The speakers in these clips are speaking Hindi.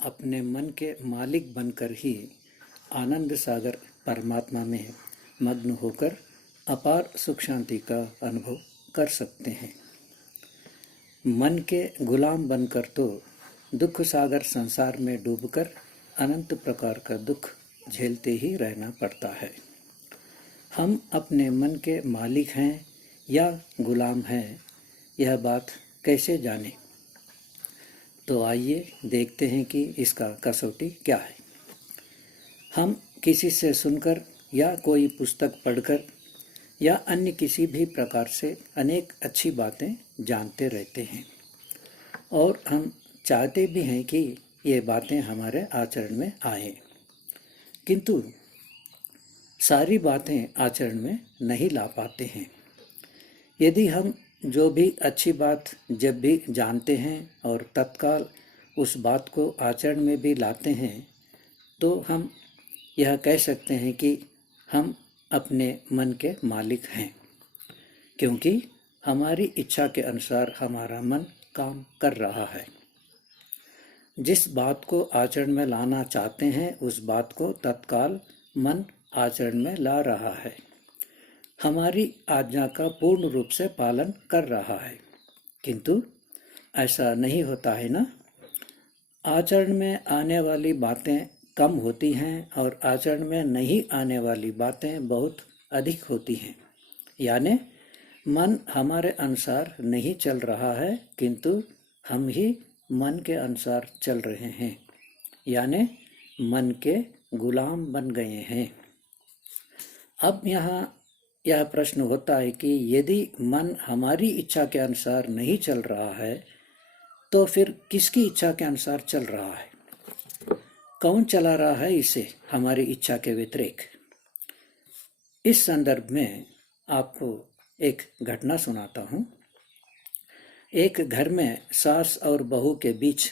अपने मन के मालिक बनकर ही आनंद सागर परमात्मा में मग्न होकर अपार सुख शांति का अनुभव कर सकते हैं। मन के गुलाम बनकर तो दुख सागर संसार में डूबकर अनंत प्रकार का दुख झेलते ही रहना पड़ता है। हम अपने मन के मालिक हैं या गुलाम हैं, यह बात कैसे जानें? तो आइए देखते हैं कि इसका कसौटी क्या है। हम किसी से सुनकर या कोई पुस्तक पढ़कर या अन्य किसी भी प्रकार से अनेक अच्छी बातें जानते रहते हैं और हम चाहते भी हैं कि ये बातें हमारे आचरण में आएं, किंतु सारी बातें आचरण में नहीं ला पाते हैं। यदि हम जो भी अच्छी बात जब भी जानते हैं और तत्काल उस बात को आचरण में भी लाते हैं, तो हम यह कह सकते हैं कि हम अपने मन के मालिक हैं, क्योंकि हमारी इच्छा के अनुसार हमारा मन काम कर रहा है। जिस बात को आचरण में लाना चाहते हैं, उस बात को तत्काल मन आचरण में ला रहा है, हमारी आज्ञा का पूर्ण रूप से पालन कर रहा है। किंतु ऐसा नहीं होता है ना। आचरण में आने वाली बातें कम होती हैं और आचरण में नहीं आने वाली बातें बहुत अधिक होती हैं। यानी मन हमारे अनुसार नहीं चल रहा है, किंतु हम ही मन के अनुसार चल रहे हैं, यानी मन के गुलाम बन गए हैं। अब यहाँ यह प्रश्न होता है कि यदि मन हमारी इच्छा के अनुसार नहीं चल रहा है, तो फिर किसकी इच्छा के अनुसार चल रहा है? कौन चला रहा है इसे हमारी इच्छा के व्यतिरेक? इस संदर्भ में आपको एक घटना सुनाता हूँ। एक घर में सास और बहू के बीच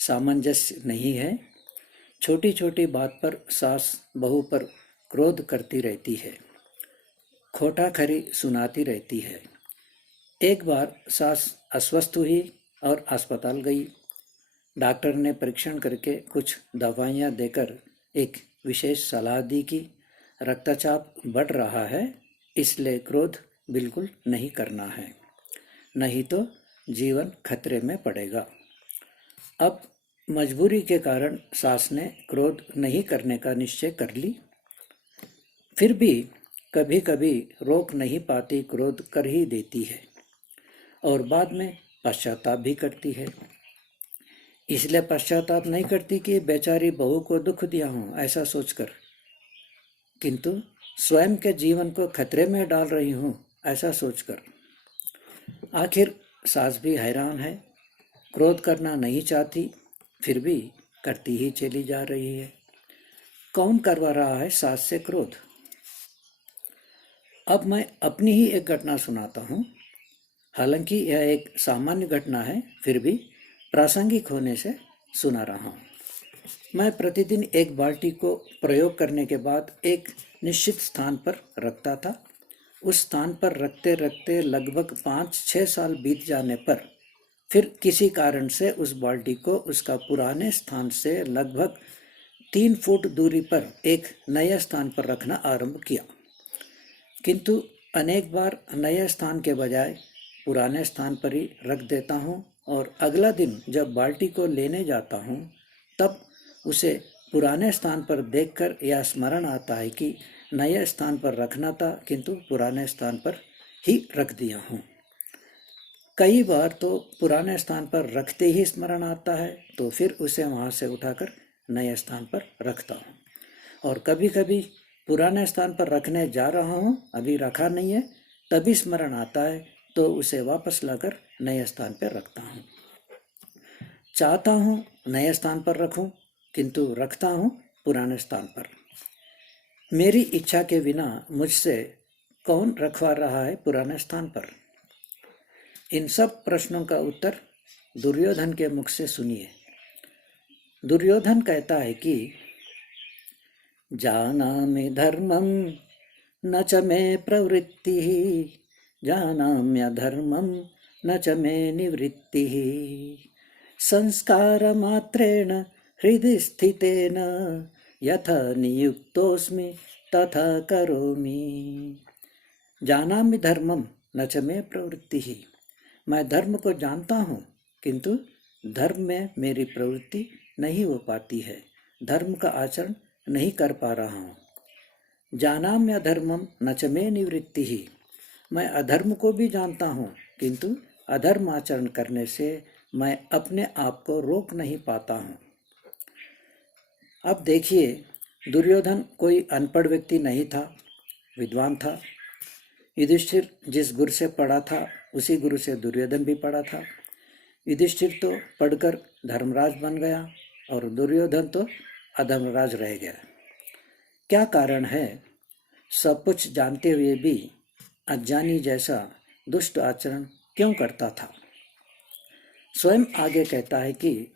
सामंजस्य नहीं है। छोटी छोटी बात पर सास बहू पर क्रोध करती रहती है, खोटा खरी सुनाती रहती है। एक बार सास अस्वस्थ हुई और अस्पताल गई। डॉक्टर ने परीक्षण करके कुछ दवाइयाँ देकर एक विशेष सलाह दी कि रक्तचाप बढ़ रहा है, इसलिए क्रोध बिल्कुल नहीं करना है, नहीं तो जीवन खतरे में पड़ेगा। अब मजबूरी के कारण सास ने क्रोध नहीं करने का निश्चय कर ली। फिर भी कभी कभी रोक नहीं पाती, क्रोध कर ही देती है और बाद में पश्चाताप भी करती है। इसलिए पश्चाताप नहीं करती कि बेचारी बहू को दुख दिया हूँ ऐसा सोचकर, किंतु स्वयं के जीवन को खतरे में डाल रही हूँ ऐसा सोचकर। आखिर सास भी हैरान है, क्रोध करना नहीं चाहती, फिर भी करती ही चली जा रही है। कौन करवा रहा है सास से क्रोध? अब मैं अपनी ही एक घटना सुनाता हूँ। हालांकि यह एक सामान्य घटना है, फिर भी प्रासंगिक होने से सुना रहा हूँ। मैं प्रतिदिन एक बाल्टी को प्रयोग करने के बाद एक निश्चित स्थान पर रखता था। उस स्थान पर रखते रखते लगभग 5-6 साल बीत जाने पर फिर किसी कारण से उस बाल्टी को उसका पुराने स्थान से लगभग 3 फुट दूरी पर एक नए स्थान पर रखना आरंभ किया। किंतु अनेक बार नए स्थान के बजाय पुराने स्थान पर ही रख देता हूँ और अगला दिन जब बाल्टी को लेने जाता हूँ, तब उसे पुराने स्थान पर देखकर यह स्मरण आता है कि नए स्थान पर रखना था, किंतु पुराने स्थान पर ही रख दिया हूँ। कई बार तो पुराने स्थान पर रखते ही स्मरण आता है, तो फिर उसे वहाँ से उठाकर नए स्थान पर रखता हूँ। और कभी कभी पुराने स्थान पर रखने जा रहा हूँ, अभी रखा नहीं है, तभी स्मरण आता है, तो उसे वापस लाकर नए स्थान पर रखता हूँ। चाहता हूँ नए स्थान पर रखूँ, किंतु रखता हूँ पुराने स्थान पर। मेरी इच्छा के बिना मुझसे कौन रखवा रहा है पुराने स्थान पर? इन सब प्रश्नों का उत्तर दुर्योधन के मुख से सुनिए। दुर्योधन कहता है कि जानामि धर्मं न च मे प्रवृत्तिः, जानाम्यधर्मं न च मे निवृत्तिः, संस्कारमात्रेण हृदि स्थितेन यथा नियुक्तोऽस्मि तथा करोमि। जानामि धर्मं न च मे प्रवृत्तिः। मैं धर्म को जानता हूँ, किंतु धर्म में मेरी प्रवृत्ति नहीं हो पाती है, धर्म का आचरण नहीं कर पा रहा हूँ। जानाम्य अधर्मम न च मे निवृत्तिः। मैं अधर्म को भी जानता हूँ, किंतु अधर्म आचरण करने से मैं अपने आप को रोक नहीं पाता हूँ। अब देखिए, दुर्योधन कोई अनपढ़ व्यक्ति नहीं था, विद्वान था। युधिष्ठिर जिस गुरु से पढ़ा था उसी गुरु से दुर्योधन भी पढ़ा था। युधिष्ठिर तो पढ़कर धर्मराज बन गया और दुर्योधन तो अधर्मराज रह गया। क्या कारण है? सब कुछ जानते हुए भी अज्ञानी जैसा दुष्ट आचरण क्यों करता था? स्वयं आगे कहता है कि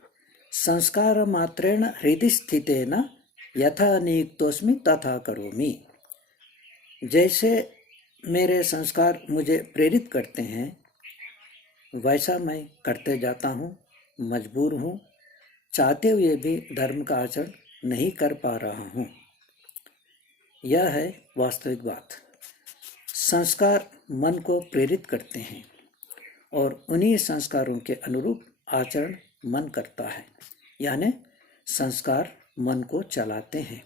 संस्कार मात्रेण हृदि स्थितेन यथा नियुक्तोस्मि तथा करोमि। जैसे मेरे संस्कार मुझे प्रेरित करते हैं वैसा मैं करते जाता हूँ, मजबूर हूँ, चाहते हुए भी धर्म का आचरण नहीं कर पा रहा हूँ। यह है वास्तविक बात। संस्कार मन को प्रेरित करते हैं और उन्हीं संस्कारों के अनुरूप आचरण मन करता है, यानी संस्कार मन को चलाते हैं।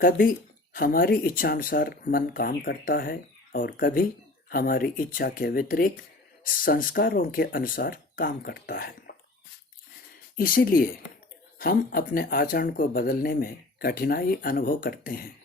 कभी हमारी इच्छानुसार मन काम करता है और कभी हमारी इच्छा के व्यतिरिक्त संस्कारों के अनुसार काम करता है। इसीलिए हम अपने आचरण को बदलने में कठिनाई अनुभव करते हैं।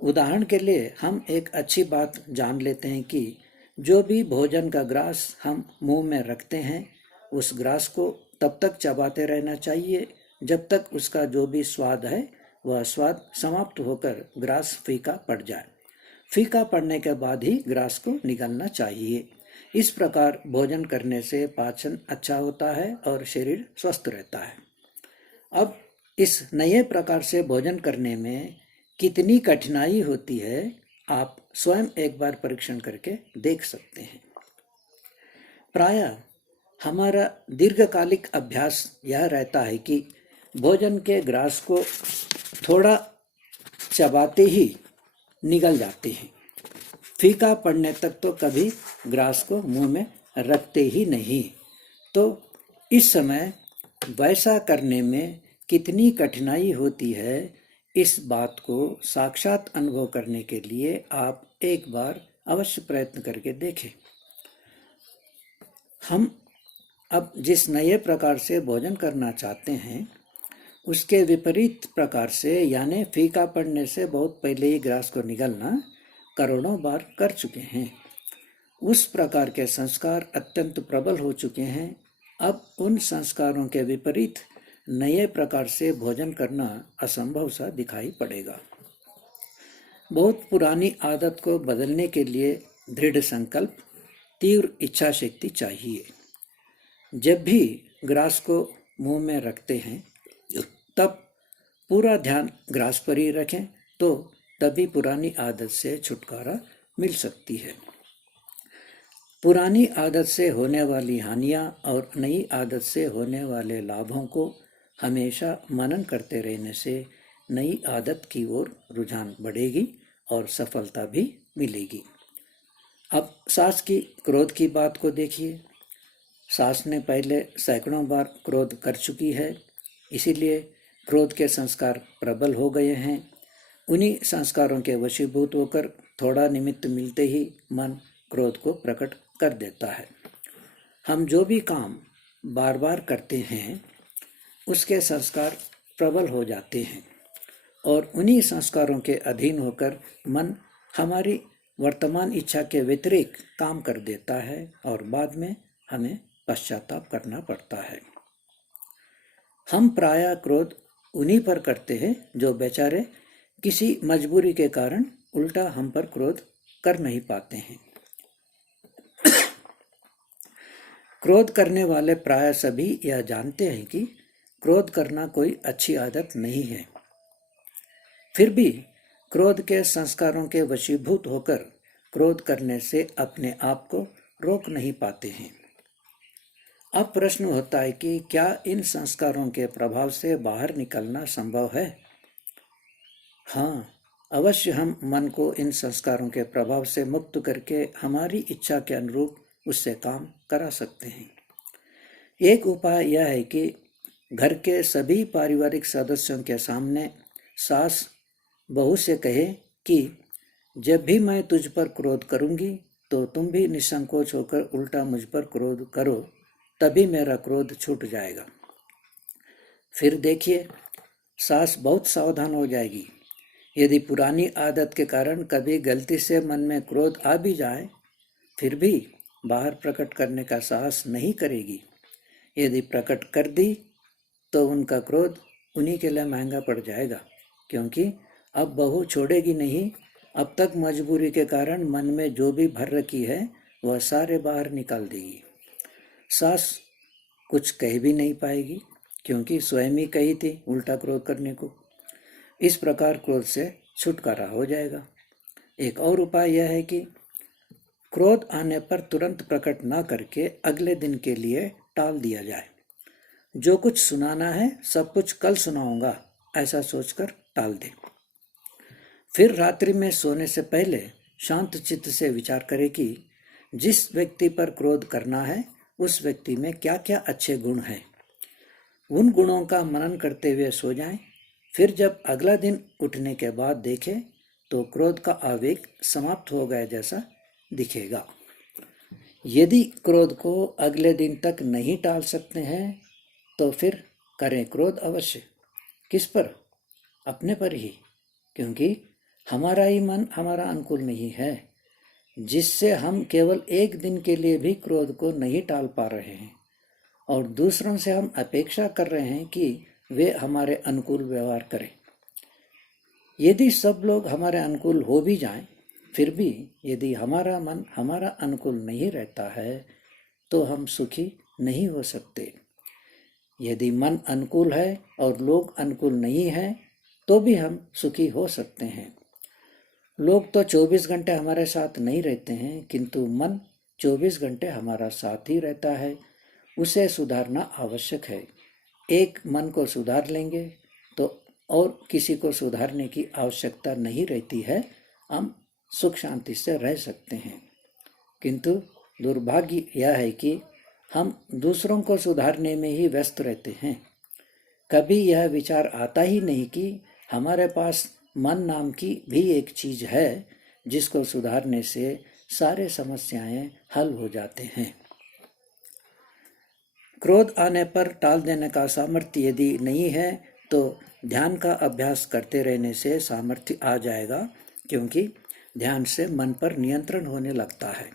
उदाहरण के लिए हम एक अच्छी बात जान लेते हैं कि जो भी भोजन का ग्रास हम मुंह में रखते हैं उस ग्रास को तब तक चबाते रहना चाहिए जब तक उसका जो भी स्वाद है वह स्वाद समाप्त होकर ग्रास फीका पड़ जाए। फीका पड़ने के बाद ही ग्रास को निगलना चाहिए। इस प्रकार भोजन करने से पाचन अच्छा होता है और शरीर स्वस्थ रहता है। अब इस नए प्रकार से भोजन करने में कितनी कठिनाई होती है आप स्वयं एक बार परीक्षण करके देख सकते हैं। प्रायः हमारा दीर्घकालिक अभ्यास यह रहता है कि भोजन के ग्रास को थोड़ा चबाते ही निगल जाते हैं। फीका पड़ने तक तो कभी ग्रास को मुंह में रखते ही नहीं। तो इस समय वैसा करने में कितनी कठिनाई होती है, इस बात को साक्षात अनुभव करने के लिए आप एक बार अवश्य प्रयत्न करके देखें। हम अब जिस नए प्रकार से भोजन करना चाहते हैं उसके विपरीत प्रकार से, यानी फीका पड़ने से बहुत पहले ही ग्रास को निगलना करोड़ों बार कर चुके हैं। उस प्रकार के संस्कार अत्यंत प्रबल हो चुके हैं। अब उन संस्कारों के विपरीत नए प्रकार से भोजन करना असंभव सा दिखाई पड़ेगा। बहुत पुरानी आदत को बदलने के लिए दृढ़ संकल्प, तीव्र इच्छा शक्ति चाहिए। जब भी ग्रास को मुंह में रखते हैं तब पूरा ध्यान ग्रास पर ही रखें, तो तभी पुरानी आदत से छुटकारा मिल सकती है। पुरानी आदत से होने वाली हानियां और नई आदत से होने वाले लाभों को हमेशा मनन करते रहने से नई आदत की ओर रुझान बढ़ेगी और सफलता भी मिलेगी। अब सास की क्रोध की बात को देखिए। सास ने पहले सैकड़ों बार क्रोध कर चुकी है, इसीलिए क्रोध के संस्कार प्रबल हो गए हैं। उन्हीं संस्कारों के वशीभूत होकर थोड़ा निमित्त मिलते ही मन क्रोध को प्रकट कर देता है। हम जो भी काम बार बार करते हैं उसके संस्कार प्रबल हो जाते हैं और उन्हीं संस्कारों के अधीन होकर मन हमारी वर्तमान इच्छा के व्यतिरिक्त काम कर देता है और बाद में हमें पश्चाताप करना पड़ता है। हम प्रायः क्रोध उन्हीं पर करते हैं जो बेचारे किसी मजबूरी के कारण उल्टा हम पर क्रोध कर नहीं पाते हैं। क्रोध करने वाले प्रायः सभी यह जानते हैं कि क्रोध करना कोई अच्छी आदत नहीं है, फिर भी क्रोध के संस्कारों के वशीभूत होकर क्रोध करने से अपने आप को रोक नहीं पाते हैं। अब प्रश्न होता है कि क्या इन संस्कारों के प्रभाव से बाहर निकलना संभव है? हाँ, अवश्य हम मन को इन संस्कारों के प्रभाव से मुक्त करके हमारी इच्छा के अनुरूप उससे काम करा सकते हैं। एक उपाय यह है कि घर के सभी पारिवारिक सदस्यों के सामने सास बहू से कहे कि जब भी मैं तुझ पर क्रोध करूंगी तो तुम भी निसंकोच होकर उल्टा मुझ पर क्रोध करो, तभी मेरा क्रोध छूट जाएगा। फिर देखिए, सास बहुत सावधान हो जाएगी। यदि पुरानी आदत के कारण कभी गलती से मन में क्रोध आ भी जाए, फिर भी बाहर प्रकट करने का साहस नहीं करेगी। यदि प्रकट कर दी तो उनका क्रोध उन्हीं के लिए महंगा पड़ जाएगा, क्योंकि अब बहू छोड़ेगी नहीं। अब तक मजबूरी के कारण मन में जो भी भर रखी है वह सारे बाहर निकाल देगी। सास कुछ कह भी नहीं पाएगी, क्योंकि स्वयं ही कही थी उल्टा क्रोध करने को। इस प्रकार क्रोध से छुटकारा हो जाएगा। एक और उपाय यह है कि क्रोध आने पर तुरंत प्रकट ना करके अगले दिन के लिए टाल दिया जाए। जो कुछ सुनाना है सब कुछ कल सुनाऊंगा, ऐसा सोचकर टाल दे। फिर रात्रि में सोने से पहले शांत चित्त से विचार करें कि जिस व्यक्ति पर क्रोध करना है उस व्यक्ति में क्या क्या अच्छे गुण हैं। उन गुणों का मनन करते हुए सो जाएं। फिर जब अगला दिन उठने के बाद देखें तो क्रोध का आवेग समाप्त हो गया जैसा दिखेगा। यदि क्रोध को अगले दिन तक नहीं टाल सकते हैं तो फिर करें क्रोध अवश्य। किस पर? अपने पर ही, क्योंकि हमारा ही मन हमारा अनुकूल नहीं है, जिससे हम केवल एक दिन के लिए भी क्रोध को नहीं टाल पा रहे हैं और दूसरों से हम अपेक्षा कर रहे हैं कि वे हमारे अनुकूल व्यवहार करें। यदि सब लोग हमारे अनुकूल हो भी जाएं, फिर भी यदि हमारा मन हमारा अनुकूल नहीं रहता है तो हम सुखी नहीं हो सकते। यदि मन अनुकूल है और लोग अनुकूल नहीं हैं तो भी हम सुखी हो सकते हैं। लोग तो 24 घंटे हमारे साथ नहीं रहते हैं, किंतु मन 24 घंटे हमारा साथ ही रहता है। उसे सुधारना आवश्यक है। एक मन को सुधार लेंगे तो और किसी को सुधारने की आवश्यकता नहीं रहती है। हम सुख शांति से रह सकते हैं। किंतु दुर्भाग्य यह है कि हम दूसरों को सुधारने में ही व्यस्त रहते हैं। कभी यह विचार आता ही नहीं कि हमारे पास मन नाम की भी एक चीज है जिसको सुधारने से सारे समस्याएं हल हो जाते हैं। क्रोध आने पर टाल देने का सामर्थ्य यदि नहीं है तो ध्यान का अभ्यास करते रहने से सामर्थ्य आ जाएगा, क्योंकि ध्यान से मन पर नियंत्रण होने लगता है।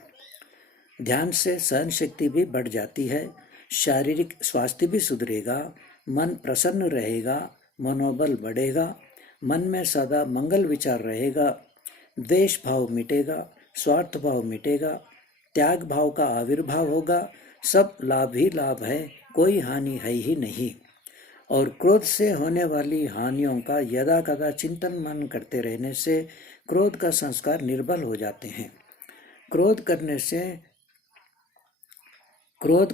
ध्यान से सहन शक्ति भी बढ़ जाती है, शारीरिक स्वास्थ्य भी सुधरेगा, मन प्रसन्न रहेगा, मनोबल बढ़ेगा, मन में सदा मंगल विचार रहेगा, द्वेष भाव मिटेगा, स्वार्थ भाव मिटेगा, त्याग भाव का आविर्भाव होगा। सब लाभ ही लाभ है, कोई हानि है ही नहीं। और क्रोध से होने वाली हानियों का यदा कदा चिंतन मनन करते रहने से क्रोध का संस्कार निर्बल हो जाते हैं। क्रोध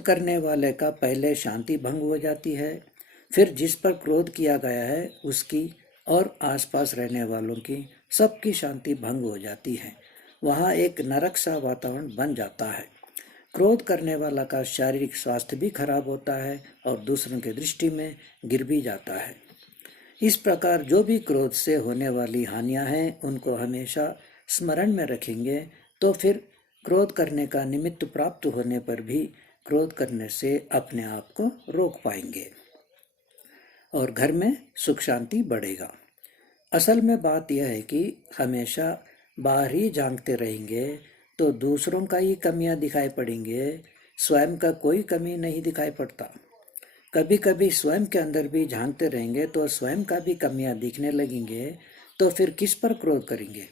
करने वाले का पहले शांति भंग हो जाती है, फिर जिस पर क्रोध किया गया है उसकी और आसपास रहने वालों की सबकी शांति भंग हो जाती है। वहाँ एक नरक सा वातावरण बन जाता है। क्रोध करने वाला का शारीरिक स्वास्थ्य भी खराब होता है और दूसरों की दृष्टि में गिर भी जाता है। इस प्रकार जो भी क्रोध से होने वाली हानियां हैं उनको हमेशा स्मरण में रखेंगे तो फिर क्रोध करने का निमित्त प्राप्त होने पर भी क्रोध करने से अपने आप को रोक पाएंगे और घर में सुख शांति बढ़ेगा। असल में बात यह है कि हमेशा बाहर ही झांकते रहेंगे तो दूसरों का ही कमियां दिखाई पड़ेंगे, स्वयं का कोई कमी नहीं दिखाई पड़ता। कभी कभी स्वयं के अंदर भी झांकते रहेंगे तो स्वयं का भी कमियां दिखने लगेंगे, तो फिर किस पर क्रोध करेंगे?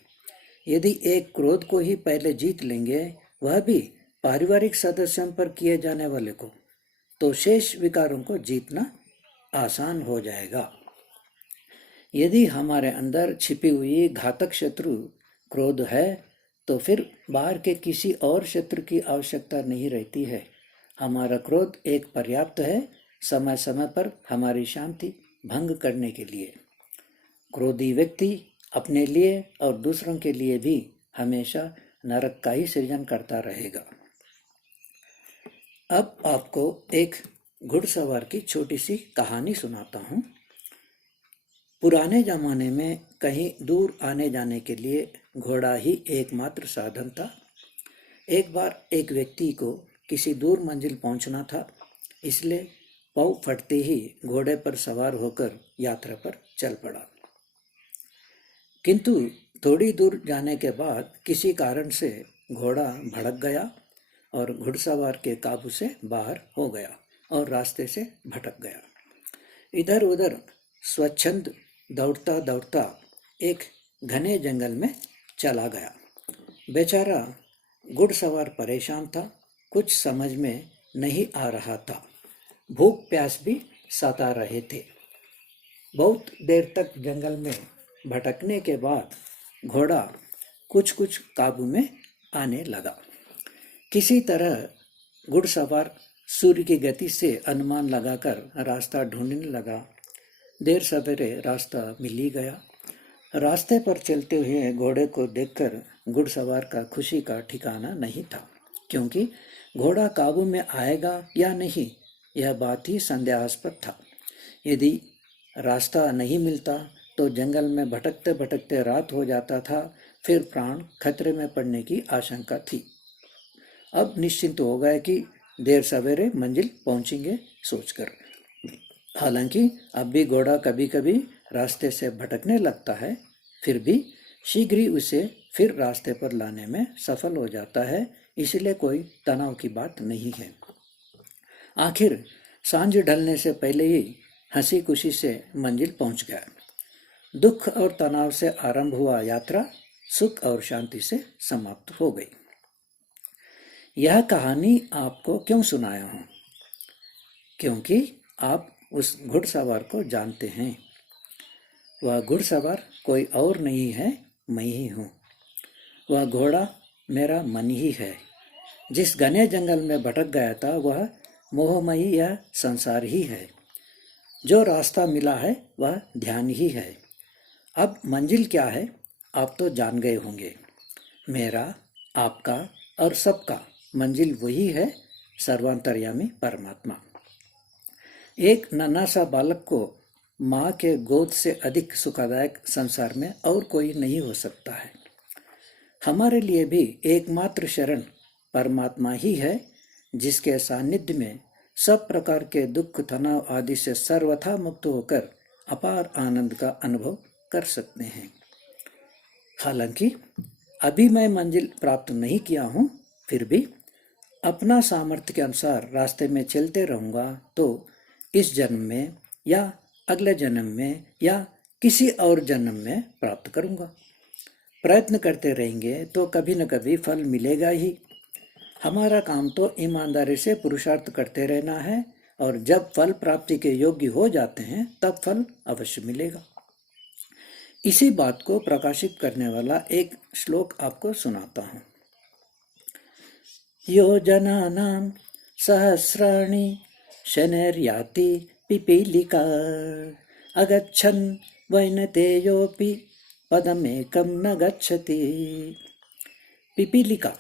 यदि एक क्रोध को ही पहले जीत लेंगे, वह भी पारिवारिक सदस्यों पर किए जाने वाले को, तो शेष विकारों को जीतना आसान हो जाएगा। यदि हमारे अंदर छिपी हुई घातक शत्रु क्रोध है तो फिर बाहर के किसी और शत्रु की आवश्यकता नहीं रहती है। हमारा क्रोध एक पर्याप्त है समय समय पर हमारी शांति भंग करने के लिए। क्रोधी व्यक्ति अपने लिए और दूसरों के लिए भी हमेशा नरक का ही सृजन करता रहेगा। अब आपको एक घुड़सवार की छोटी सी कहानी सुनाता हूँ। पुराने जमाने में कहीं दूर आने जाने के लिए घोड़ा ही एकमात्र साधन था। एक बार एक व्यक्ति को किसी दूर मंजिल पहुंचना था, इसलिए पाँव फटते ही घोड़े पर सवार होकर यात्रा पर चल पड़ा। किंतु थोड़ी दूर जाने के बाद किसी कारण से घोड़ा भड़क गया और घुड़सवार के काबू से बाहर हो गया और रास्ते से भटक गया। इधर उधर स्वच्छंद दौड़ता दौड़ता एक घने जंगल में चला गया। बेचारा घुड़सवार परेशान था, कुछ समझ में नहीं आ रहा था। भूख प्यास भी सता रहे थे। बहुत देर तक जंगल में भटकने के बाद घोड़ा कुछ कुछ काबू में आने लगा। किसी तरह घुड़सवार सूर्य की गति से अनुमान लगाकर रास्ता ढूंढने लगा। देर सवेरे रास्ता मिल ही गया। रास्ते पर चलते हुए घोड़े को देखकर घुड़सवार का खुशी का ठिकाना नहीं था, क्योंकि घोड़ा काबू में आएगा या नहीं यह बात ही संदेहास्पद था। यदि रास्ता नहीं मिलता तो जंगल में भटकते भटकते रात हो जाता था, फिर प्राण खतरे में पड़ने की आशंका थी। अब निश्चिंत हो गए कि देर सवेरे मंजिल पहुंचेंगे सोचकर। हालांकि अब भी घोड़ा कभी कभी रास्ते से भटकने लगता है, फिर भी शीघ्र ही उसे फिर रास्ते पर लाने में सफल हो जाता है, इसलिए कोई तनाव की बात नहीं है। आखिर सांझ ढलने से पहले ही हंसी खुशी से मंजिल पहुंच गया। दुख और तनाव से आरंभ हुआ यात्रा सुख और शांति से समाप्त हो गई। यह कहानी आपको क्यों सुनाया हूँ? क्योंकि आप उस घुड़सवार को जानते हैं। वह घुड़सवार कोई और नहीं है, मैं ही हूँ। वह घोड़ा मेरा मन ही है। जिस घने जंगल में भटक गया था वह मोहमयी यह संसार ही है। जो रास्ता मिला है वह ध्यान ही है। अब मंजिल क्या है आप तो जान गए होंगे। मेरा, आपका और सबका मंजिल वही है, सर्वांतर्यामी परमात्मा। एक नन्हा सा बालक को माँ के गोद से अधिक सुखदायक संसार में और कोई नहीं हो सकता है। हमारे लिए भी एकमात्र शरण परमात्मा ही है, जिसके सानिध्य में सब प्रकार के दुख तनाव आदि से सर्वथा मुक्त होकर अपार आनंद का अनुभव कर सकते हैं। हालांकि अभी मैं मंजिल प्राप्त नहीं किया हूँ, फिर भी अपना सामर्थ्य के अनुसार रास्ते में चलते रहूँगा तो इस जन्म में या अगले जन्म में या किसी और जन्म में प्राप्त करूँगा। प्रयत्न करते रहेंगे तो कभी न कभी फल मिलेगा ही। हमारा काम तो ईमानदारी से पुरुषार्थ करते रहना है, और जब फल प्राप्ति के योग्य हो जाते हैं तब फल अवश्य मिलेगा। इसी बात को प्रकाशित करने वाला एक श्लोक आपको सुनाता हूँ। योजनानां सहस्राणि शनैर्याति पिपीलिका अगच्छन् वैनतेयोऽपि पदमेकं न गच्छति। पिपीलिका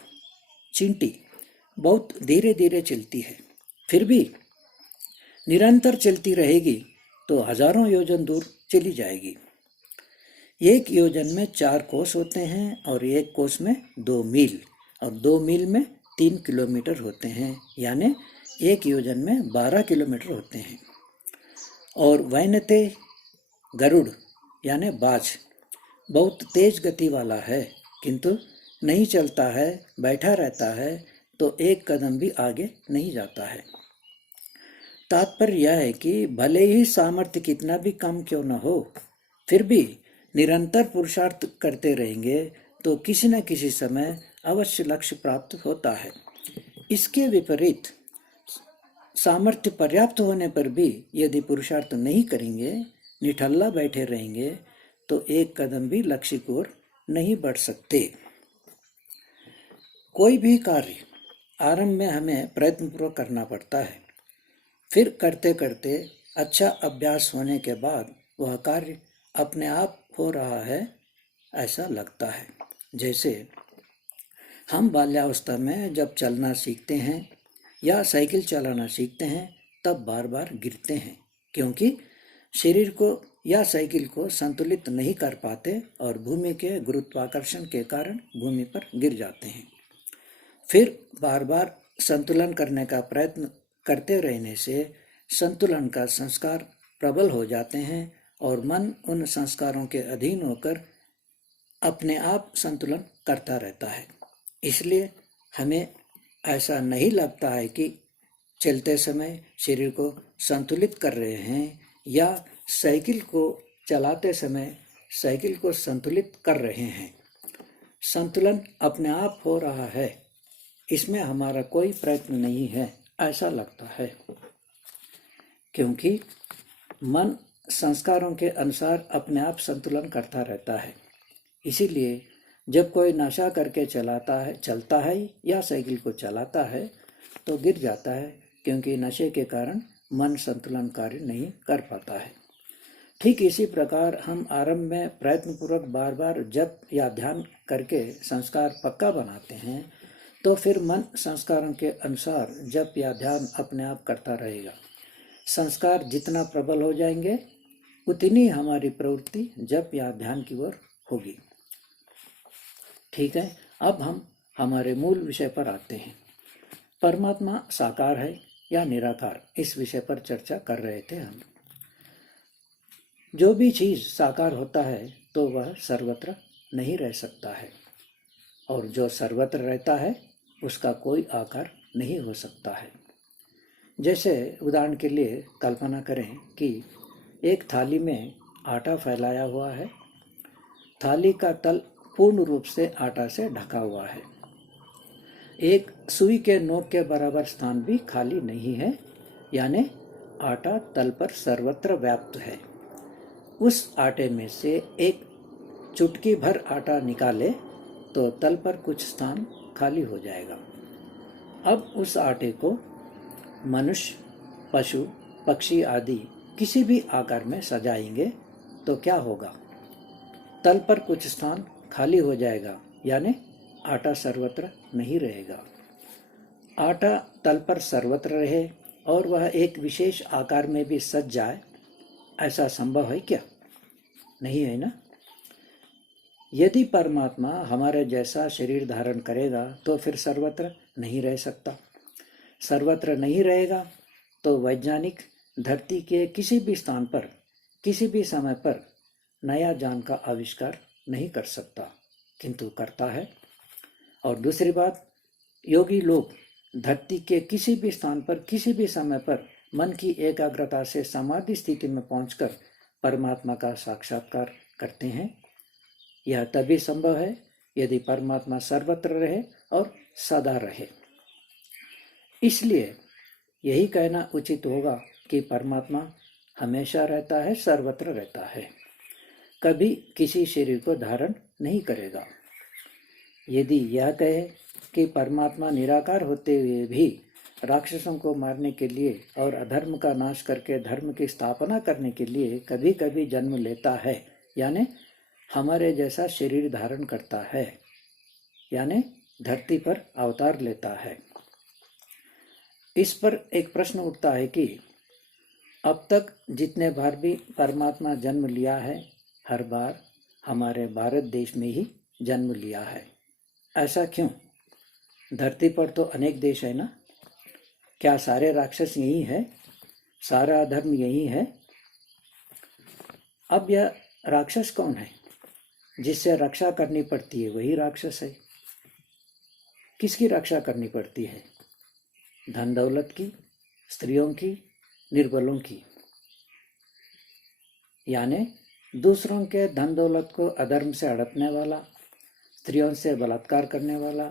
चींटी बहुत धीरे धीरे चलती है, फिर भी निरंतर चलती रहेगी तो हजारों योजन दूर चली जाएगी। एक योजन में 4 कोस होते हैं और एक कोस में 2 मील और 2 मील में 3 किलोमीटर होते हैं, यानी एक योजन में 12 किलोमीटर होते हैं। और वैनते गरुड़ यानी बाज बहुत तेज गति वाला है, किंतु नहीं चलता है, बैठा रहता है तो एक कदम भी आगे नहीं जाता है। तात्पर्य यह है कि भले ही सामर्थ्य कितना भी कम क्यों न हो, फिर भी निरंतर पुरुषार्थ करते रहेंगे तो किसी न किसी समय अवश्य लक्ष्य प्राप्त होता है। इसके विपरीत सामर्थ्य पर्याप्त होने पर भी यदि पुरुषार्थ नहीं करेंगे, निठल्ला बैठे रहेंगे तो एक कदम भी लक्ष्य की ओर नहीं बढ़ सकते। कोई भी कार्य आरंभ में हमें प्रयत्नपूर्वक करना पड़ता है, फिर करते करते अच्छा अभ्यास होने के बाद वह कार्य अपने आप हो रहा है ऐसा लगता है। जैसे हम बाल्यावस्था में जब चलना सीखते हैं या साइकिल चलाना सीखते हैं तब बार बार गिरते हैं, क्योंकि शरीर को या साइकिल को संतुलित नहीं कर पाते और भूमि के गुरुत्वाकर्षण के कारण भूमि पर गिर जाते हैं। फिर बार बार संतुलन करने का प्रयत्न करते रहने से संतुलन का संस्कार प्रबल हो जाते हैं और मन उन संस्कारों के अधीन होकर अपने आप संतुलन करता रहता है। इसलिए हमें ऐसा नहीं लगता है कि चलते समय शरीर को संतुलित कर रहे हैं या साइकिल को चलाते समय साइकिल को संतुलित कर रहे हैं। संतुलन अपने आप हो रहा है, इसमें हमारा कोई प्रयत्न नहीं है ऐसा लगता है, क्योंकि मन संस्कारों के अनुसार अपने आप संतुलन करता रहता है। इसीलिए जब कोई नशा करके चलता है या साइकिल को चलाता है तो गिर जाता है, क्योंकि नशे के कारण मन संतुलन कार्य नहीं कर पाता है। ठीक इसी प्रकार हम आरंभ में प्रयत्नपूर्वक बार बार जप या ध्यान करके संस्कार पक्का बनाते हैं, तो फिर मन संस्कारों के अनुसार जप या ध्यान अपने आप करता रहेगा। संस्कार जितना प्रबल हो जाएंगे उतनी हमारी प्रवृत्ति जप या ध्यान की ओर होगी। ठीक है, अब हम हमारे मूल विषय पर आते हैं। परमात्मा साकार है या निराकार, इस विषय पर चर्चा कर रहे थे हम। जो भी चीज साकार होता है तो वह सर्वत्र नहीं रह सकता है, और जो सर्वत्र रहता है उसका कोई आकार नहीं हो सकता है। जैसे उदाहरण के लिए कल्पना करें कि एक थाली में आटा फैलाया हुआ है। थाली का तल पूर्ण रूप से आटा से ढका हुआ है। एक सुई के नोक के बराबर स्थान भी खाली नहीं है, यानी आटा तल पर सर्वत्र व्याप्त है। उस आटे में से एक चुटकी भर आटा निकाले तो तल पर कुछ स्थान खाली हो जाएगा। अब उस आटे को मनुष्य, पशु, पक्षी आदि किसी भी आकार में सजाएंगे तो क्या होगा? तल पर कुछ स्थान खाली हो जाएगा, यानी आटा सर्वत्र नहीं रहेगा। आटा तल पर सर्वत्र रहे और वह एक विशेष आकार में भी सज जाए, ऐसा संभव है क्या? नहीं है ना। यदि परमात्मा हमारे जैसा शरीर धारण करेगा तो फिर सर्वत्र नहीं रह सकता। सर्वत्र नहीं रहेगा तो वैज्ञानिक धरती के किसी भी स्थान पर किसी भी समय पर नया यान का आविष्कार नहीं कर सकता, किंतु करता है। और दूसरी बात, योगी लोग धरती के किसी भी स्थान पर किसी भी समय पर मन की एकाग्रता से समाधि स्थिति में पहुंचकर परमात्मा का साक्षात्कार करते हैं। यह तभी संभव है यदि परमात्मा सर्वत्र रहे और सदा रहे। इसलिए यही कहना उचित होगा कि परमात्मा हमेशा रहता है, सर्वत्र रहता है, कभी किसी शरीर को धारण नहीं करेगा। यदि यह कहे कि परमात्मा निराकार होते हुए भी राक्षसों को मारने के लिए और अधर्म का नाश करके धर्म की स्थापना करने के लिए कभी कभी जन्म लेता है, यानी हमारे जैसा शरीर धारण करता है, यानी धरती पर अवतार लेता है, इस पर एक प्रश्न उठता है कि अब तक जितने बार भी परमात्मा जन्म लिया है, हर बार हमारे भारत देश में ही जन्म लिया है। ऐसा क्यों? धरती पर तो अनेक देश है ना। क्या सारे राक्षस यही है? सारा अधर्म यही है? अब यह राक्षस कौन है? जिससे रक्षा करनी पड़ती है वही राक्षस है। किसकी रक्षा करनी पड़ती है? धन दौलत की, स्त्रियों की, निर्बलों की। यानी दूसरों के धन दौलत को अधर्म से हड़पने वाला, स्त्रियों से बलात्कार करने वाला,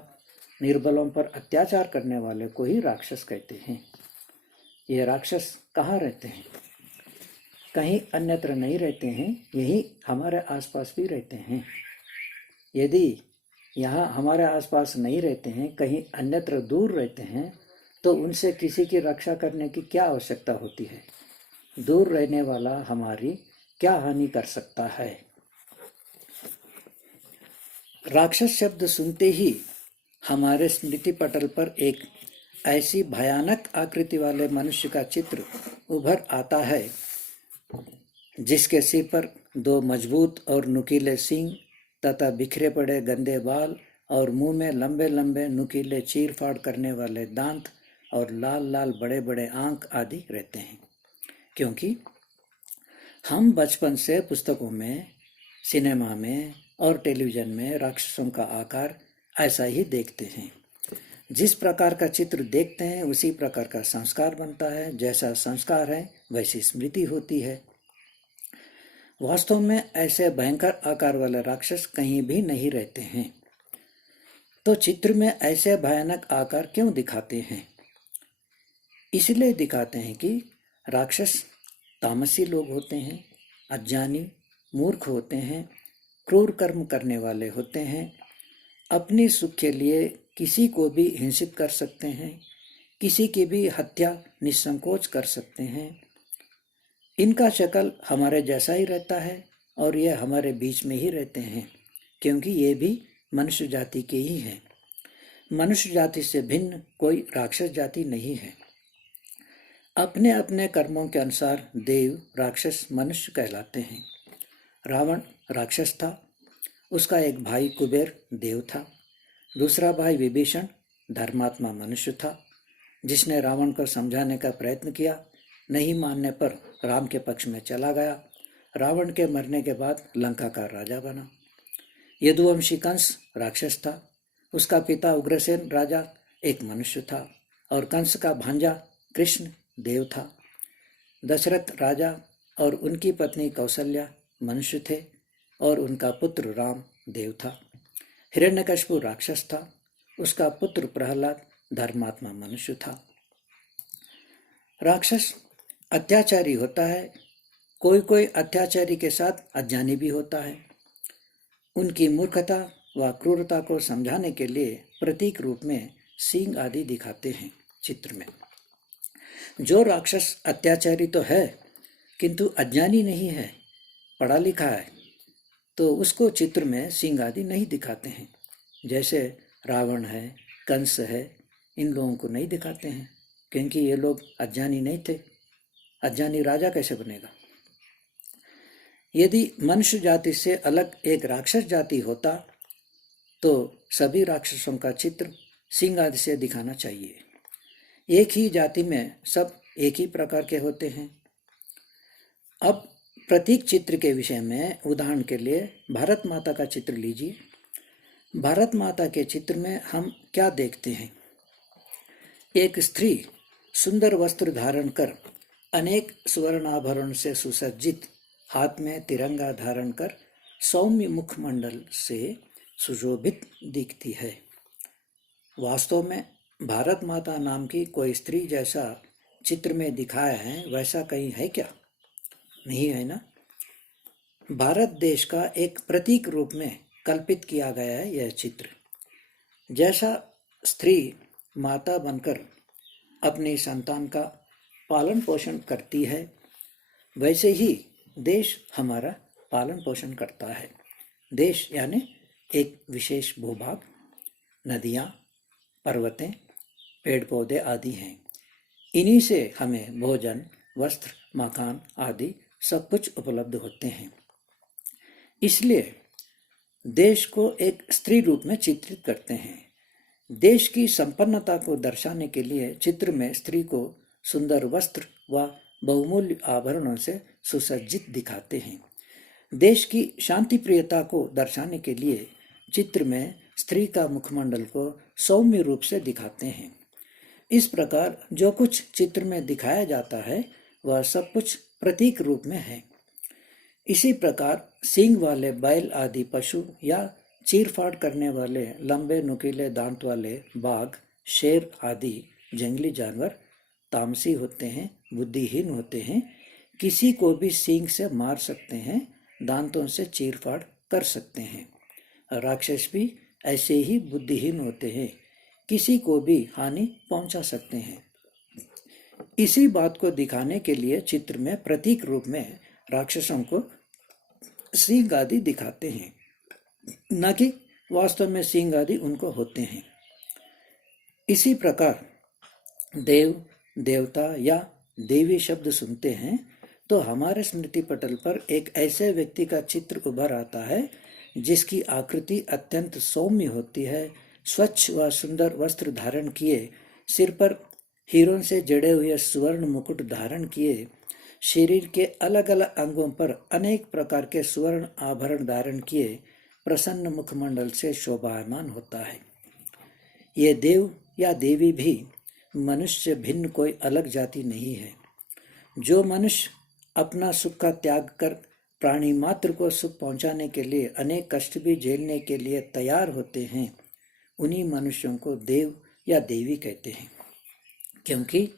निर्बलों पर अत्याचार करने वाले को ही राक्षस कहते हैं। ये राक्षस कहाँ रहते हैं? कहीं अन्यत्र नहीं रहते हैं, यही हमारे आसपास भी रहते हैं। यदि यहाँ हमारे आसपास नहीं रहते हैं, कहीं अन्यत्र दूर रहते हैं, तो उनसे किसी की रक्षा करने की क्या आवश्यकता होती है? दूर रहने वाला हमारी क्या हानि कर सकता है? राक्षस शब्द सुनते ही हमारे स्मृति पटल पर एक ऐसी भयानक आकृति वाले मनुष्य का चित्र उभर आता है जिसके सिर पर 2 मजबूत और नुकीले सींग तथा बिखरे पड़े गंदे बाल और मुंह में लंबे लंबे नुकीले चीर फाड़ करने वाले दांत और लाल लाल बड़े बड़े आंख आदि रहते हैं। क्योंकि हम बचपन से पुस्तकों में, सिनेमा में और टेलीविज़न में राक्षसों का आकार ऐसा ही देखते हैं। जिस प्रकार का चित्र देखते हैं उसी प्रकार का संस्कार बनता है। जैसा संस्कार है वैसी स्मृति होती है। वास्तव में ऐसे भयंकर आकार वाले राक्षस कहीं भी नहीं रहते हैं। तो चित्र में ऐसे भयानक आकार क्यों दिखाते हैं? इसलिए दिखाते हैं कि राक्षस तामसी लोग होते हैं, अज्ञानी, मूर्ख होते हैं, क्रूर कर्म करने वाले होते हैं, अपने सुख के लिए किसी को भी हिंसित कर सकते हैं, किसी की भी हत्या निसंकोच कर सकते हैं। इनका शक्ल हमारे जैसा ही रहता है और ये हमारे बीच में ही रहते हैं, क्योंकि ये भी मनुष्य जाति के ही हैं। मनुष्य जाति से भिन्न कोई राक्षस जाति नहीं है। अपने अपने कर्मों के अनुसार देव, राक्षस, मनुष्य कहलाते हैं। रावण राक्षस था, उसका एक भाई कुबेर देव था, दूसरा भाई विभीषण धर्मात्मा मनुष्य था, जिसने रावण को समझाने का प्रयत्न किया। नहीं मानने पर राम के पक्ष में चला गया। रावण के मरने के बाद लंका का राजा बना। यदुवंशी कंस राक्षस था, उसका पिता उग्रसेन राजा एक मनुष्य था और कंस का भांजा कृष्ण देव था। दशरथ राजा और उनकी पत्नी कौशल्या मनुष्य थे और उनका पुत्र राम देव था। हिरण्यकशिपु राक्षस था, उसका पुत्र प्रहलाद धर्मात्मा मनुष्य था। राक्षस अत्याचारी होता है, कोई कोई अत्याचारी के साथ अज्ञानी भी होता है। उनकी मूर्खता व क्रूरता को समझाने के लिए प्रतीक रूप में सींग आदि दिखाते हैं चित्र में। जो राक्षस अत्याचारी तो है किंतु अज्ञानी नहीं है, पढ़ा लिखा है, तो उसको चित्र में सींग आदि नहीं दिखाते हैं। जैसे रावण है, कंस है, इन लोगों को नहीं दिखाते हैं क्योंकि ये लोग अज्ञानी नहीं थे। अज्ञानी राजा कैसे बनेगा? यदि मनुष्य जाति से अलग एक राक्षस जाति होता तो सभी राक्षसों का चित्र सींग आदि से दिखाना चाहिए। एक ही जाति में सब एक ही प्रकार के होते हैं। अब प्रतीक चित्र के विषय में उदाहरण के लिए भारत माता का चित्र लीजिए। भारत माता के चित्र में हम क्या देखते हैं? एक स्त्री सुंदर वस्त्र धारण कर, अनेक स्वर्णाभरण से सुसज्जित, हाथ में तिरंगा धारण कर सौम्य मुखमंडल से सुशोभित दिखती है। वास्तव में भारत माता नाम की कोई स्त्री जैसा चित्र में दिखाया है वैसा कहीं है क्या? नहीं है ना। भारत देश का एक प्रतीक रूप में कल्पित किया गया है यह चित्र। जैसा स्त्री माता बनकर अपनी संतान का पालन पोषण करती है, वैसे ही देश हमारा पालन पोषण करता है। देश यानी एक विशेष भूभाग, नदियाँ, पर्वतें, पेड़ पौधे आदि हैं। इन्हीं से हमें भोजन, वस्त्र, मकान आदि सब कुछ उपलब्ध होते हैं। इसलिए देश को एक स्त्री रूप में चित्रित करते हैं। देश की संपन्नता को दर्शाने के लिए चित्र में स्त्री को सुंदर वस्त्र व बहुमूल्य आभरणों से सुसज्जित दिखाते हैं। देश की शांति प्रियता को दर्शाने के लिए चित्र में स्त्री का मुखमंडल को सौम्य रूप से दिखाते हैं। इस प्रकार जो कुछ चित्र में दिखाया जाता है वह सब कुछ प्रतीक रूप में है। इसी प्रकार सींग वाले बैल आदि पशु या चीरफाड़ करने वाले लंबे नुकीले दांत वाले बाघ, शेर आदि जंगली जानवर तामसी होते हैं, बुद्धिहीन होते हैं, किसी को भी सींग से मार सकते हैं, दांतों से चीरफाड़ कर सकते हैं। राक्षस भी ऐसे ही बुद्धिहीन होते हैं, किसी को भी हानि पहुंचा सकते हैं। इसी बात को दिखाने के लिए चित्र में प्रतीक रूप में राक्षसों को सिंह आदि दिखाते हैं, न कि वास्तव में सिंह आदि उनको होते हैं। इसी प्रकार देव, देवता या देवी शब्द सुनते हैं तो हमारे स्मृति पटल पर एक ऐसे व्यक्ति का चित्र उभर आता है जिसकी आकृति अत्यंत सौम्य होती है, स्वच्छ व सुंदर वस्त्र धारण किए, सिर पर हीरों से जड़े हुए सुवर्ण मुकुट धारण किए, शरीर के अलग अलग अंगों पर अनेक प्रकार के सुवर्ण आभरण धारण किए, प्रसन्न मुखमंडल से शोभायमान होता है। ये देव या देवी भी मनुष्य से भिन्न कोई अलग जाति नहीं है। जो मनुष्य अपना सुख का त्याग कर प्राणी मात्र को सुख पहुंचाने के लिए अनेक कष्ट भी झेलने के लिए तैयार होते हैं, उन्हीं मनुष्यों को देव या देवी कहते हैं, क्योंकि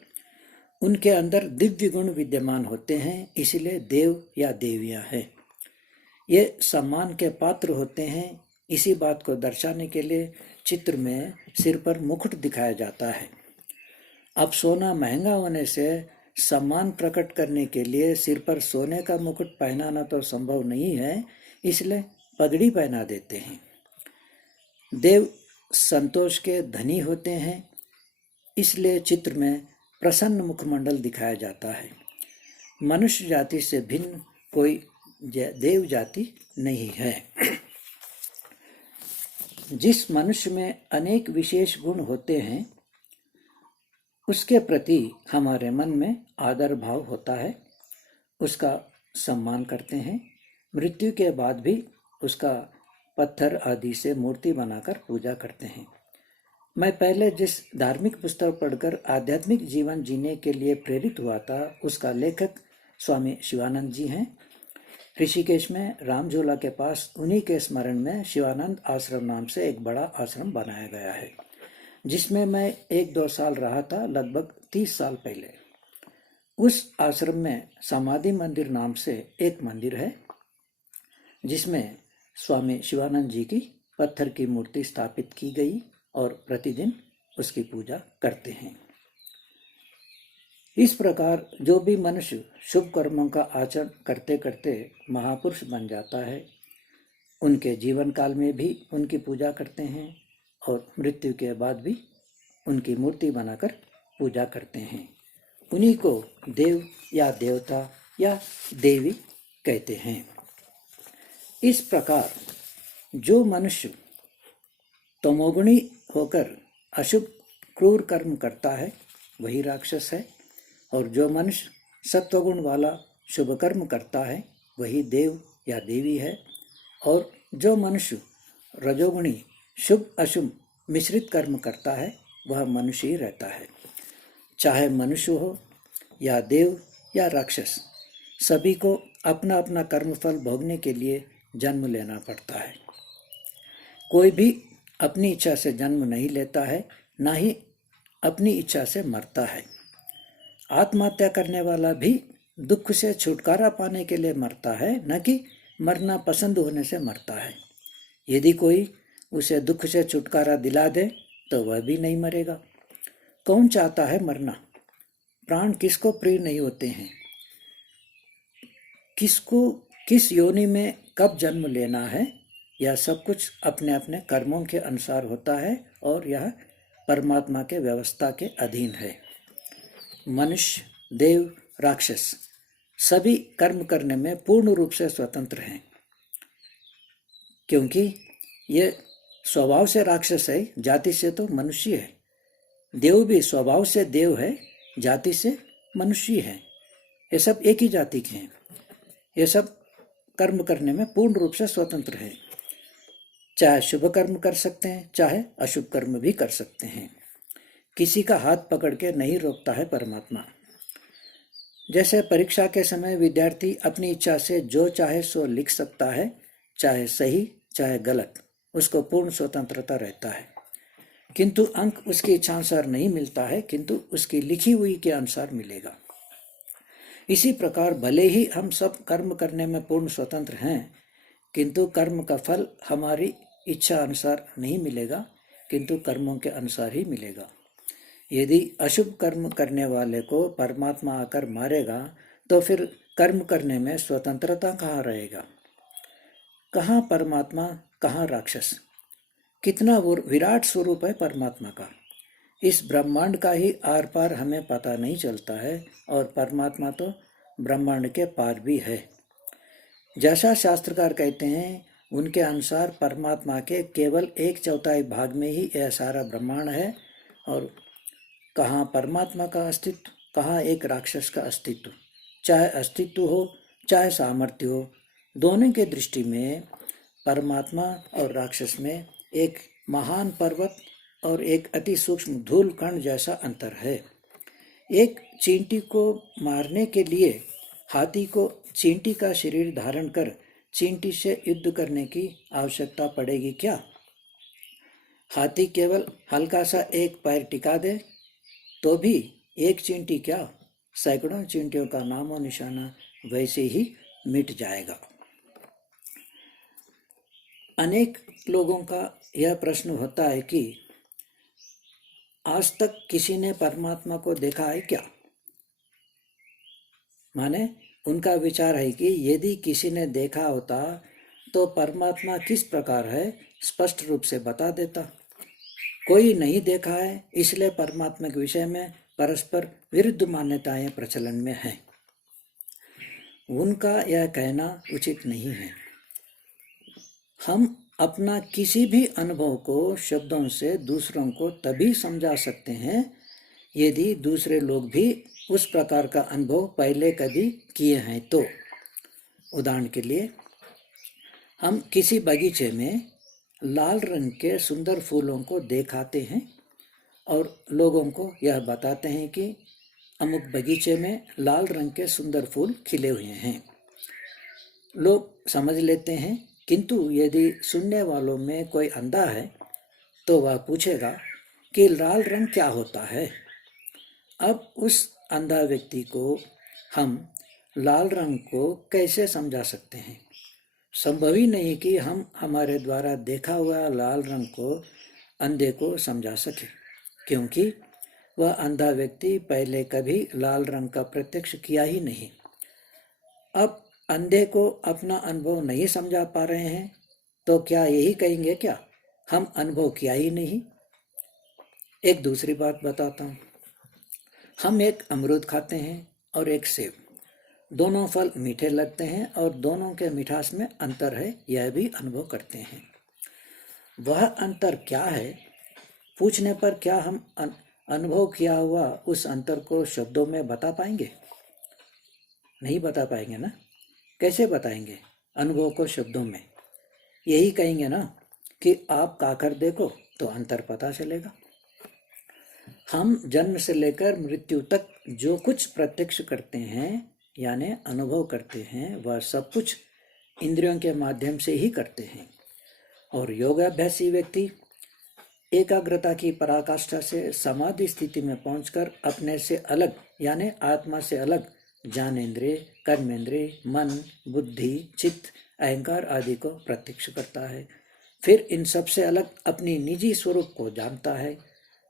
उनके अंदर दिव्य गुण विद्यमान होते हैं, इसलिए देव या देवियां हैं। ये सम्मान के पात्र होते हैं। इसी बात को दर्शाने के लिए चित्र में सिर पर मुकुट दिखाया जाता है। अब सोना महंगा होने से सम्मान प्रकट करने के लिए सिर पर सोने का मुकुट पहनाना तो संभव नहीं है, इसलिए पगड़ी पहना देते हैं। देव संतोष के धनी होते हैं, इसलिए चित्र में प्रसन्न मुखमंडल दिखाया जाता है। मनुष्य जाति से भिन्न कोई देव जाति नहीं है। जिस मनुष्य में अनेक विशेष गुण होते हैं उसके प्रति हमारे मन में आदर भाव होता है, उसका सम्मान करते हैं। मृत्यु के बाद भी उसका पत्थर आदि से मूर्ति बनाकर पूजा करते हैं। मैं पहले जिस धार्मिक पुस्तक पढ़कर आध्यात्मिक जीवन जीने के लिए प्रेरित हुआ था, उसका लेखक स्वामी शिवानंद जी हैं। ऋषिकेश में रामझोला के पास उन्हीं के स्मरण में शिवानंद आश्रम नाम से एक बड़ा आश्रम बनाया गया है, जिसमें मैं 1-2 साल रहा था, लगभग 30 साल पहले। उस आश्रम में समाधि मंदिर नाम से एक मंदिर है, जिसमें स्वामी शिवानंद जी की पत्थर की मूर्ति स्थापित की गई और प्रतिदिन उसकी पूजा करते हैं। इस प्रकार जो भी मनुष्य शुभ कर्मों का आचरण करते करते महापुरुष बन जाता है, उनके जीवन काल में भी उनकी पूजा करते हैं और मृत्यु के बाद भी उनकी मूर्ति बनाकर पूजा करते हैं। उन्हीं को देव या देवता या देवी कहते हैं। इस प्रकार जो मनुष्य तमोगुणी होकर अशुभ क्रूर कर्म करता है वही राक्षस है, और जो मनुष्य सत्वगुण वाला शुभ कर्म करता है वही देव या देवी है, और जो मनुष्य रजोगुणी शुभ अशुभ मिश्रित कर्म करता है वह मनुष्य ही रहता है। चाहे मनुष्य हो या देव या राक्षस, सभी को अपना अपना कर्मफल भोगने के लिए जन्म लेना पड़ता है। कोई भी अपनी इच्छा से जन्म नहीं लेता है, ना ही अपनी इच्छा से मरता है। आत्महत्या करने वाला भी दुख से छुटकारा पाने के लिए मरता है, न कि मरना पसंद होने से मरता है। यदि कोई उसे दुख से छुटकारा दिला दे तो वह भी नहीं मरेगा। कौन चाहता है मरना? प्राण किसको प्रिय नहीं होते हैं? किसको किस योनि में कब जन्म लेना है, यह सब कुछ अपने अपने कर्मों के अनुसार होता है और यह परमात्मा के व्यवस्था के अधीन है। मनुष्य, देव, राक्षस सभी कर्म करने में पूर्ण रूप से स्वतंत्र हैं, क्योंकि ये स्वभाव से राक्षस है, जाति से तो मनुष्य है। देव भी स्वभाव से देव है, जाति से मनुष्य है। ये सब एक ही जाति के हैं। ये सब कर्म करने में पूर्ण रूप से स्वतंत्र है। चाहे शुभ कर्म कर सकते हैं, चाहे अशुभ कर्म भी कर सकते हैं। किसी का हाथ पकड़ के नहीं रोकता है परमात्मा। जैसे परीक्षा के समय विद्यार्थी अपनी इच्छा से जो चाहे सो लिख सकता है, चाहे सही चाहे गलत, उसको पूर्ण स्वतंत्रता रहता है, किंतु अंक उसकी इच्छा अनुसार नहीं मिलता है, किंतु उसकी लिखी हुई के अनुसार मिलेगा। इसी प्रकार भले ही हम सब कर्म करने में पूर्ण स्वतंत्र हैं, किंतु कर्म का फल हमारी इच्छा अनुसार नहीं मिलेगा, किंतु कर्मों के अनुसार ही मिलेगा। यदि अशुभ कर्म करने वाले को परमात्मा आकर मारेगा तो फिर कर्म करने में स्वतंत्रता कहाँ रहेगा? कहाँ परमात्मा, कहाँ राक्षस? कितना वो विराट स्वरूप है परमात्मा का। इस ब्रह्मांड का ही आर पार हमें पता नहीं चलता है, और परमात्मा तो ब्रह्मांड के पार भी है। जैसा शास्त्रकार कहते हैं, उनके अनुसार परमात्मा के केवल 1/4 भाग में ही यह सारा ब्रह्मांड है, और कहाँ परमात्मा का अस्तित्व, कहाँ एक राक्षस का अस्तित्व। चाहे अस्तित्व हो चाहे सामर्थ्य हो, दोनों के दृष्टि में परमात्मा और राक्षस में एक महान पर्वत और एक अति सूक्ष्म धूल कण जैसा अंतर है। एक चींटी को मारने के लिए हाथी को चींटी का शरीर धारण कर चींटी से युद्ध करने की आवश्यकता पड़ेगी क्या? हाथी केवल हल्का सा एक पैर टिका दे तो भी एक चींटी क्या, सैकड़ों चींटियों का नामो निशाना वैसे ही मिट जाएगा। अनेक लोगों का यह प्रश्न होता है कि आज तक किसी ने परमात्मा को देखा है क्या? माने उनका विचार है कि यदि किसी ने देखा होता तो परमात्मा किस प्रकार है स्पष्ट रूप से बता देता। कोई नहीं देखा है, इसलिए परमात्मा के विषय में परस्पर विरुद्ध मान्यताएं प्रचलन में हैं। उनका यह कहना उचित नहीं है। हम अपना किसी भी अनुभव को शब्दों से दूसरों को तभी समझा सकते हैं यदि दूसरे लोग भी उस प्रकार का अनुभव पहले कभी किए हैं तो। उदाहरण के लिए, हम किसी बगीचे में लाल रंग के सुंदर फूलों को दिखाते हैं और लोगों को यह बताते हैं कि अमुक बगीचे में लाल रंग के सुंदर फूल खिले हुए हैं। लोग समझ लेते हैं, किंतु यदि सुनने वालों में कोई अंधा है तो वह पूछेगा कि लाल रंग क्या होता है। अब उस अंधा व्यक्ति को हम लाल रंग को कैसे समझा सकते हैं? संभव ही नहीं कि हम हमारे द्वारा देखा हुआ लाल रंग को अंधे को समझा सके, क्योंकि वह अंधा व्यक्ति पहले कभी लाल रंग का प्रत्यक्ष किया ही नहीं। अब अंधे को अपना अनुभव नहीं समझा पा रहे हैं तो क्या यही कहेंगे क्या हम अनुभव किया ही नहीं? एक दूसरी बात बताता हूँ। हम एक अमरूद खाते हैं और एक सेब, दोनों फल मीठे लगते हैं और दोनों के मिठास में अंतर है, यह भी अनुभव करते हैं। वह अंतर क्या है पूछने पर क्या हम अनुभव किया हुआ उस अंतर को शब्दों में बता पाएंगे? नहीं बता पाएंगे ना। कैसे बताएंगे अनुभव को शब्दों में? यही कहेंगे ना कि आप खाकर देखो तो अंतर पता चलेगा। हम जन्म से लेकर मृत्यु तक जो कुछ प्रत्यक्ष करते हैं यानी अनुभव करते हैं, वह सब कुछ इंद्रियों के माध्यम से ही करते हैं। और योगाभ्यासी व्यक्ति एकाग्रता की पराकाष्ठा से समाधि स्थिति में पहुंचकर अपने से अलग यानी आत्मा से अलग ज्ञानेंद्रिय, कर्मेंद्रिय, मन, बुद्धि, चित्त, अहंकार आदि को प्रत्यक्ष करता है। फिर इन सब से अलग अपनी निजी स्वरूप को जानता है।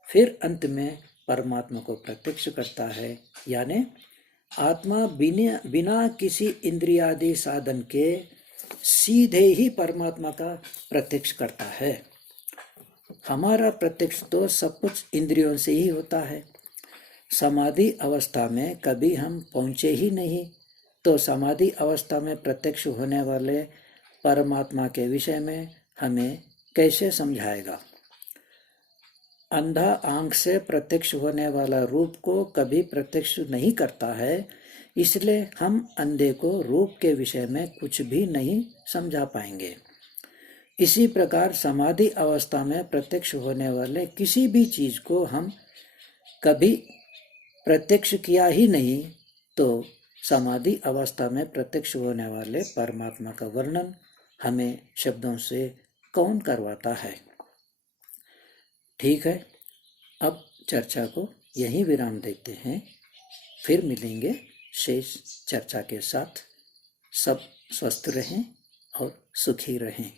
फिर अंत में परमात्मा को प्रत्यक्ष करता है, यानी आत्मा बिना किसी इंद्रियादि साधन के सीधे ही परमात्मा का प्रत्यक्ष करता है। हमारा प्रत्यक्ष तो सब कुछ इंद्रियों से ही होता है। समाधि अवस्था में कभी हम पहुँचे ही नहीं तो समाधि अवस्था में प्रत्यक्ष होने वाले परमात्मा के विषय में हमें कैसे समझाएगा? अंधा आंख से प्रत्यक्ष होने वाला रूप को कभी प्रत्यक्ष नहीं करता है, इसलिए हम अंधे को रूप के विषय में कुछ भी नहीं समझा पाएंगे। इसी प्रकार समाधि अवस्था में प्रत्यक्ष होने वाले किसी भी चीज को हम कभी प्रत्यक्ष किया ही नहीं तो समाधि अवस्था में प्रत्यक्ष होने वाले परमात्मा का वर्णन हमें शब्दों से कौन करवाता है? ठीक है, अब चर्चा को यहीं विराम देते हैं। फिर मिलेंगे शेष चर्चा के साथ। सब स्वस्थ रहें और सुखी रहें।